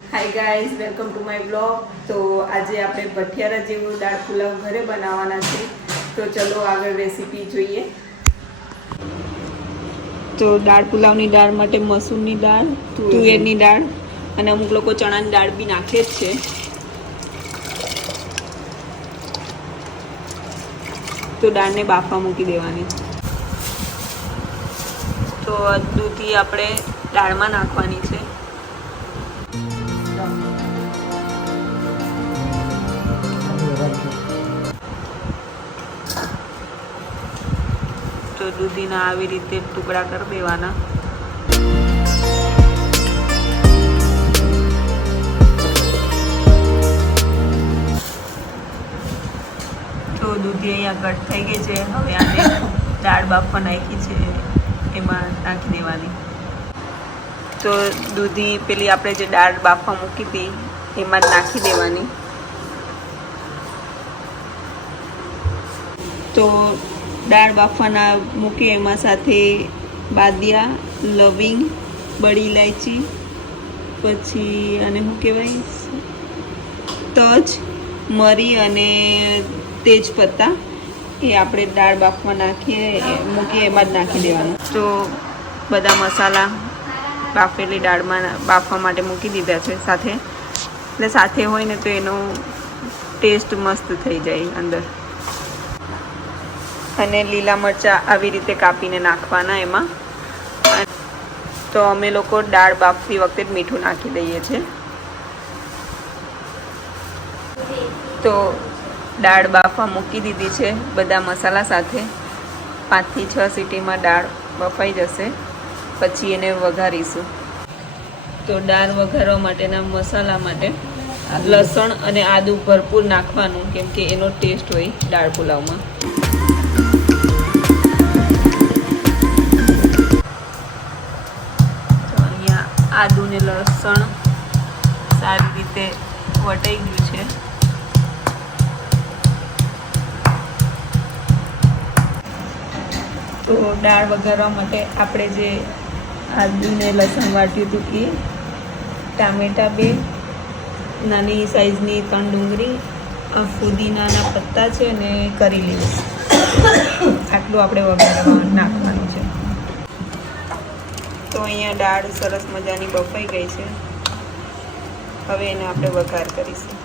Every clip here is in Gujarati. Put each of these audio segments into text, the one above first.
Hi guys welcome to my blog તો આજે આપણે ભઠિયારા જેવું દાળ પુલાવ ઘરે બનાવવાના છે. તો ચલો આગળ રેસીપી જોઈએ. તો દાળ પુલાવની દાળ માટે મસૂરની દાળ, તુવેરની દાળ અને અમુક લોકો ચણાની દાળ બી નાખે જ છે. તો દાળને બાફવા મૂકી દેવાની. તો દૂધી આપણે દાળમાં નાખવાની છે. તો દૂધીના આવી રીતે ટુકડા કરી દેવાના. તો દૂધી અહીંયા કટ થઈ ગઈ છે, હવે આને દાળ બાફવા નાખી છે, એમાં નાખી દેવાની. તો દૂધી પેલી આપણે જે દાળ બાફવા મૂકી હતી, એમાં જ નાખી દેવાની. તો દાળ બાફવાના મૂકે એમાં સાથે બાદિયા, લવિંગ બળી ઇલાયચી પછી અને શું કહેવાય? તજ, મરી અને તેજપત્તા એ આપણે દાળ બાફવા નાખીએ મૂકીએ, એમાં જ નાખી દેવાનું. તો બધા મસાલા બાફેલી દાળમાં બાફવા માટે મૂકી દીધા છે સાથે. એટલે સાથે હોય ને તો એનો ટેસ્ટ મસ્ત થઈ જાય અંદર. અને લીલા મરચાં આવી રીતે કાપીને નાખવાના એમાં. તો અમે લોકો દાળ બાફતી વખતે મીઠું નાખી દઈએ છીએ તો દાળ બાફવા મૂકી દીધી છે બધા મસાલા સાથે. પાંચથી છ સીટીમાં દાળ બફાઈ જશે. પછી એને વઘારીશું. તો દાળ વઘારવા માટેના મસાલા માટે લસણ અને આદું ભરપૂર નાખવાનું, કેમ કે એનો ટેસ્ટ હોય દાળ પુલાવમાં. આદુ ને લસણ સારી રીતે વટાઈ ગયું છે. તો દાળ વઘારવા માટે આપણે જે આદુ ને લસણ વાટ્યું હતું એ ટામેટાં બે, નાની સાઈઝની ત્રણ ડુંગળી ફુદીનાના પત્તા છે અને કરી લીધું આટલું આપણે વઘારવા નાખવાનું. તો અહીંયા દાળ સરસ મજાની બફાઈ ગઈ છે. હવે એને આપણે વઘાર કરીશું.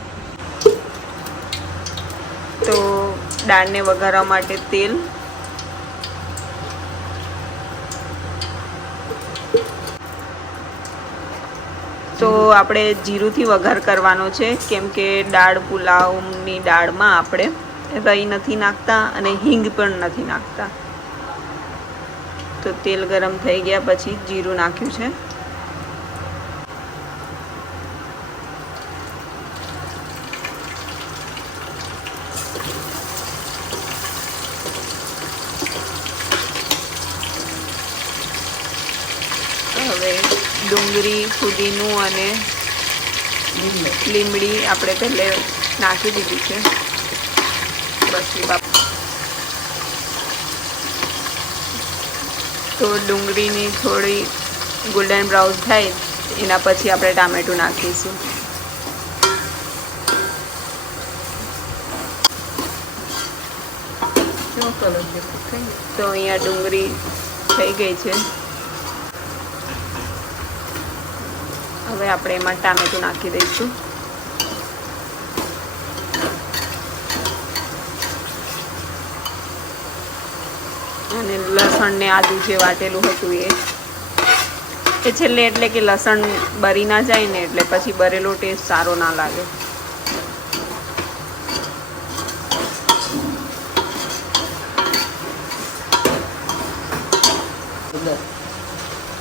તો દાળને વઘારવા માટે તેલ તો આપણે જીરુંથી વઘાર કરવાનો છે, કેમ કે દાળ પુલાવની દાળમાં આપણે રઈ નથી નાખતા અને હિંગ પણ નથી નાખતા. તો તેલ ગરમ થઈ ગયા પછી જીરું નાખ્યું છે. હવે ડુંગળી, ફુદીનું અને લીમડી આપણે પહેલે નાખી દીધી છે. બસ તો ડુંગળીની થોડી ગોલ્ડન બ્રાઉન થાય એના પછી આપણે ટામેટું નાખીશું. તો અહીંયા ડુંગળી થઈ ગઈ છે. હવે આપણે એમાં ટામેટું નાખી દઈશું. અને લસણ ને આદુ જે વાટેલું હતું એ. એ છેલ્લે એટલે કે લસણ બરી ના જાય ને એટલે પછી બરેલો ટેસ્ટ સારો ના લાગે.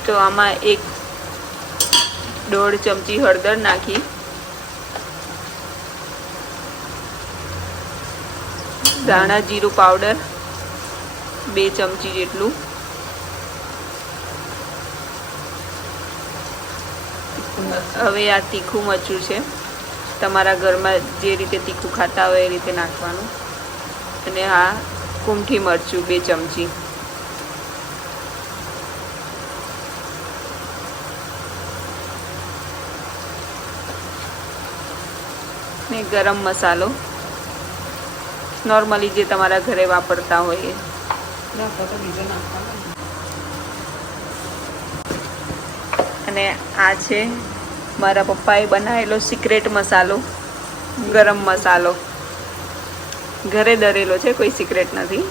તો આમાં એક દોઢ ચમચી હળદર નાખી. ધાણા જીરું પાવડર. બે ચમચી જેટલું. હવે આ તીખું મરચું છે. તમારા ઘરમાં જે રીતે તીખું ખાતા હોય એ રીતે નાખવાનું. અને આ કુમઠી મરચું બે ચમચી. ને ગરમ મસાલો. નોર્મલી જે તમારા ઘરે વાપરતા હોય અને આ છે મારા પપ્પાએ બનાવેલો સિક્રેટ મસાલો, ગરમ મસાલો. ઘરે દરેલો છે, કોઈ સિક્રેટ નથી.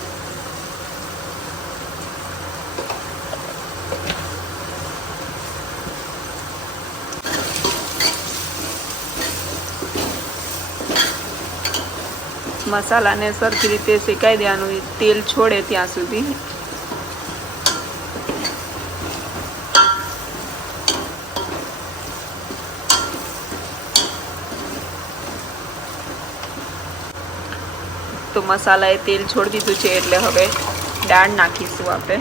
મસાલાને સરખી રીતે શેકાઈ દેવાનું. તેલ છોડે ત્યાં સુધી. તો મસાલાએ તેલ છોડી દીધું છે એટલે હવે દાળ નાખીશું આપણે.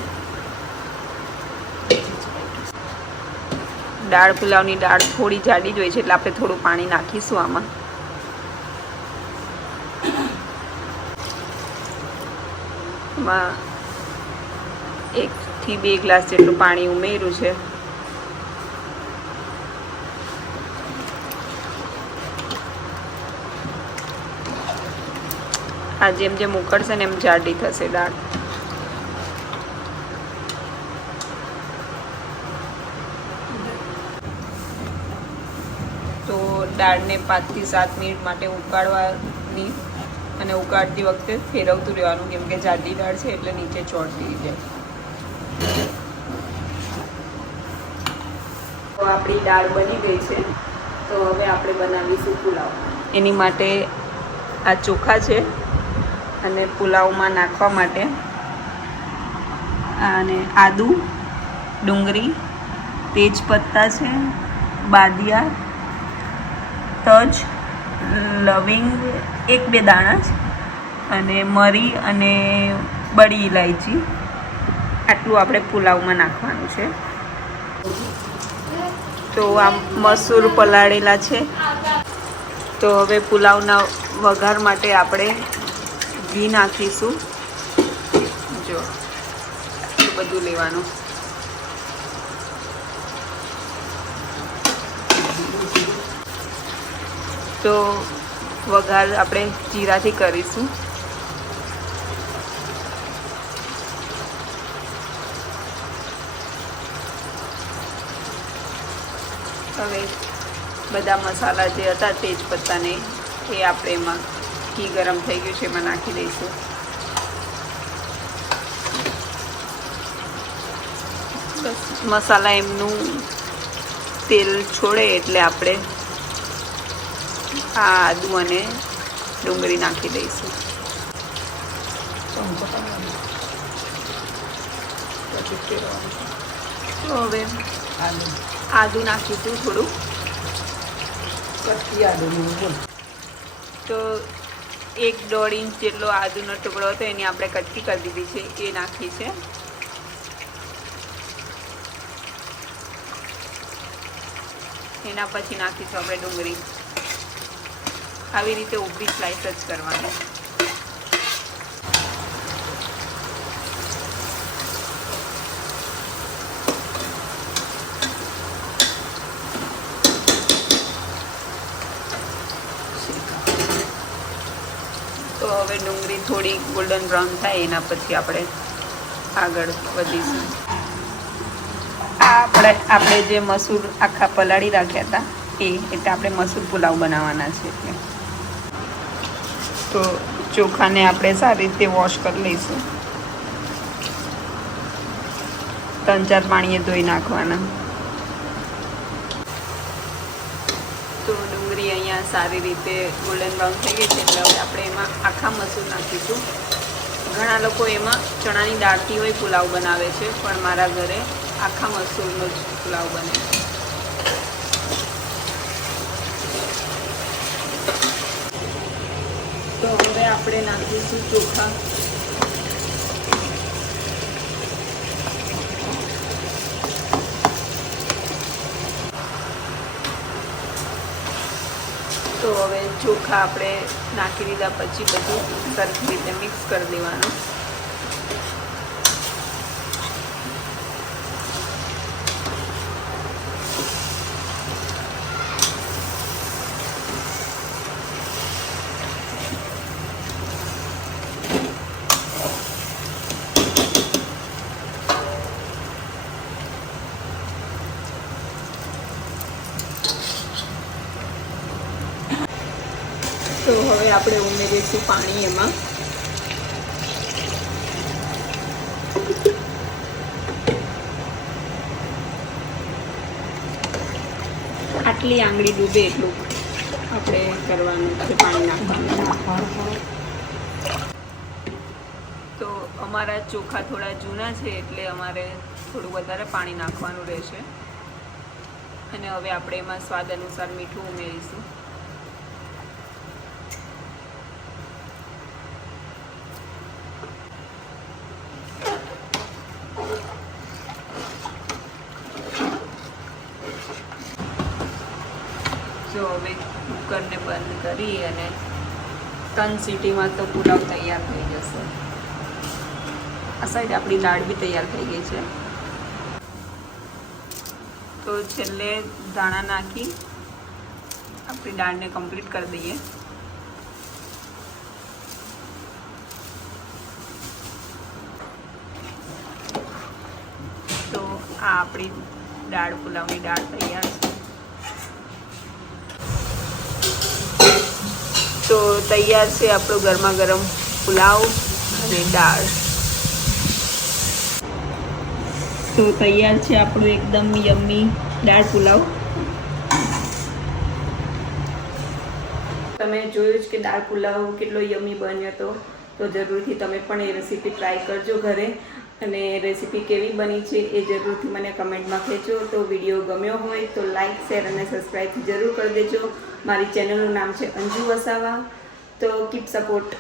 દાળ પુલાવની દાળ થોડી જાડી જ હોય છે એટલે આપણે થોડું પાણી નાખીશું આમાં. એમાં એકથી બે ગ્લાસ જેટલું પાણી ઉમેર્યું છે. આ જેમ જેમ ઉકળશે ને એમ જાડી થશે દાળ. તો દાળને પાંચથી સાત મિનિટ માટે ઉકાળવાની અને ઉકાળતી વખતે ફેરવતું રહેવાનું કેમ કે જાડી દાળ છે એટલે નીચે ચોટતી જાય તો આપણી દાળ બની ગઈ છે. તો હવે આપણે બનાવીશું પુલાવ. એની માટે આ ચોખા છે અને પુલાવમાં નાખવા માટે અને આદુ ડુંગળી તેજપત્તા છે બાદિયા તજ લવિંગ એક બે દાણા જ અને મરી અને બડી ઇલાયચી આટલું આપણે પુલાવમાં નાખવાનું છે. તો આ મસૂર પલાળેલા છે. તો હવે પુલાવના વઘાર માટે આપણે ઘી નાખીશું. જો બધું લેવાનું. તો વઘાર આપણે જીરાથી કરીશું. હવે બધા મસાલા જે હતા તેજપત્તાને એ આપણે એમાં ઘી ગરમ થઈ ગયું છે, એમાં નાખી દઈશું. બસ, મસાલા એમનું તેલ છોડે એટલે આપણે આ આદુ અને ડુંગળી નાખી દઈશું. તો હવે આદુ નાખીશું થોડું. તો એક દોઢ ઇંચ જેટલો આદુનો ટુકડો હતો, એની આપણે કટકી કરી દીધી છે, એ નાખી છે. એના પછી નાખીશું આપણે ડુંગળી. આવી રીતે ઊભી સ્લાઇસ જ કરવાની. તો હવે ડુંગળી થોડી ગોલ્ડન બ્રાઉન થાય, એના પછી આપણે આગળ વધીશું. આ આપણે આપણે જે મસૂર આખા પલાળી રાખ્યા હતા, એ એટલે આપણે મસૂર પુલાવ બનાવવાના છે એટલે તો ચોખાને આપણે સારી રીતે વોશ કરી લઈશું. ત્રણ ચાર પાણીએ ધોઈ નાખવાના. તો ડુંગળી અહીંયા સારી રીતે ગોલ્ડન બ્રાઉન થઈ ગઈ છે એટલે હવે આપણે એમાં આખા મસૂર નાખીશું. ઘણા લોકો એમાં ચણાની દાળથી હોય પુલાવ બનાવે છે, પણ મારા ઘરે આખા મસૂરનો જ પુલાવ બને છે તો હવે આપણે નાખીશું ચોખા. તો હવે ચોખા આપણે નાખી દીધા, પછી બધું સરખી રીતે મિક્સ કરી દેવાનું. તો હવે આપણે ઉમેરીશું પાણી એમાં. આટલી આંગળી ડૂબે એટલું આપણે કરવાનું છે પાણી નાખવાનું. તો અમારા ચોખા થોડા જૂના છે એટલે અમારે થોડું વધારે પાણી નાખવાનું રહેશે. અને હવે આપણે એમાં સ્વાદ અનુસાર મીઠું ઉમેરીશું જો હવે કુકરને બંધ કરી અને ત્રણ સિટીમાં તો પુલાવ તૈયાર થઈ જશે. આ સાઈડ આપણી દાળ બી તૈયાર થઈ ગઈ છે. તો છેલ્લે દાણા નાખી આપણી દાળને કમ્પ્લીટ કરી દઈએ. તો આ આપણી દાળ પુલાવની દાળ તૈયાર છે. તો તૈયાર છે આપણો ગરમા ગરમ પુલાવ અને દાળ. તો તૈયાર છે આપણું એકદમ યમ્મી દાળ પુલાવ. તમે જોયું જ કે દાળ પુલાવ કેટલો યમ્મી બન્યો હતો. તો જરૂરથી તમે પણ એ રેસીપી ટ્રાય કરજો ઘરે. અને રેસીપી કેવી બની છે એ જરૂરથી મને કમેન્ટમાં કહેજો. તો વીડિયો ગમ્યો હોય તો લાઇક શેર અને સબસ્ક્રાઈબ જરૂર કરી દેજો. મારી ચેનલનું નામ છે અંજુ વસાવા. તો કીપ સપોર્ટ